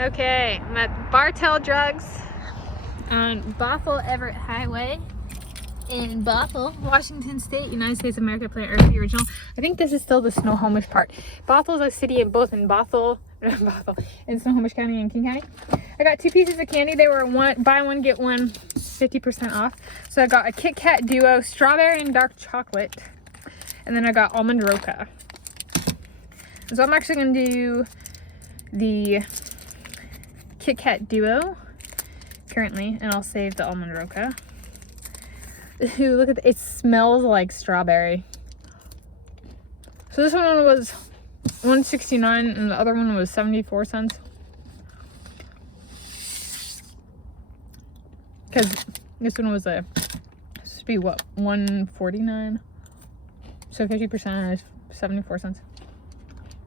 Okay, I'm at Bartell Drugs on Bothell Everett Highway in Bothell, Washington State, United States of America, Plant Earth, the original. I think this is still the Snohomish part. Bothell is a city in Bothell in Snohomish County and King County. I got 2 pieces of candy. They were buy one, get one 50% off. So I got a KitKat Duo, strawberry and dark chocolate. And then I got almond roca. So I'm actually going to do the KitKat Duo currently, and I'll save the almond roca. Ooh, look at it smells like strawberry. So this one was $1.69 and the other one was 74 cents. Because this one was supposed to be what, $1.49? So 50% is 74 cents.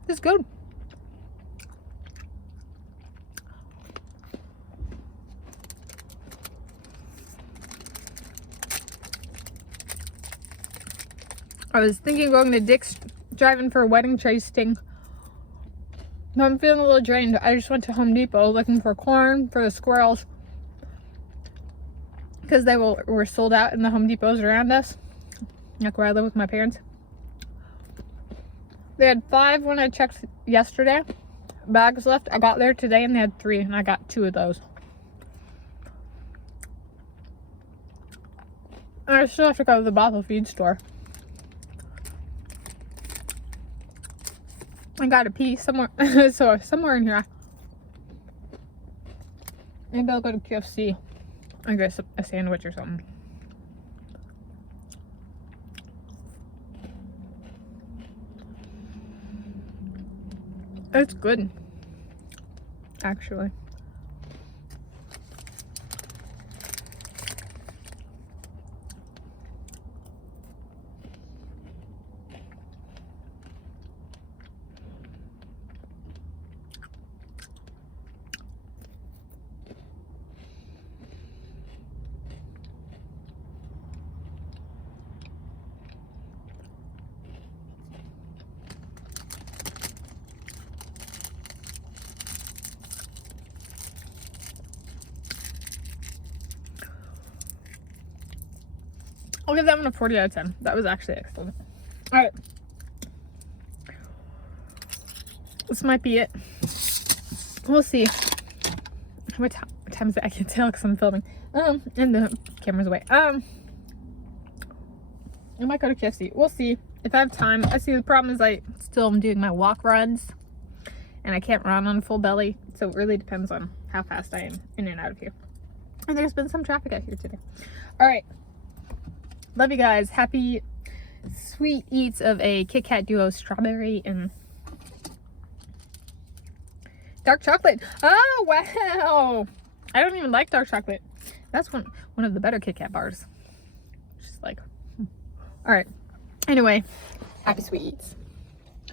It's good. I was thinking of going to Dick's driving for a wedding tasting. No, I'm feeling a little drained. I just went to Home Depot looking for corn for the squirrels. Because they were sold out in the Home Depots around us. Like where I live with my parents. They had 5 when I checked yesterday. Bags left. I got there today and they had 3 and I got 2 of those. And I still have to go to the Bothell feed store. I got a pee somewhere. So somewhere in here. Maybe I'll go to KFC and get a sandwich or something. It's good, actually. I'll give that one a 40 out of 10. That was actually excellent. Alright. This might be it. We'll see. What time is it? I can't tell because I'm filming. And the camera's away. I might go to KFC. We'll see if I have time. I see the problem is I still am doing my walk runs. And I can't run on full belly. So it really depends on how fast I am in and out of here. And there's been some traffic out here today. Alright. Love you guys. Happy sweet eats of a KitKat Duo strawberry and dark chocolate. Oh, wow. I don't even like dark chocolate. That's one of the better KitKat bars. Just like, all right. Anyway, happy sweet eats.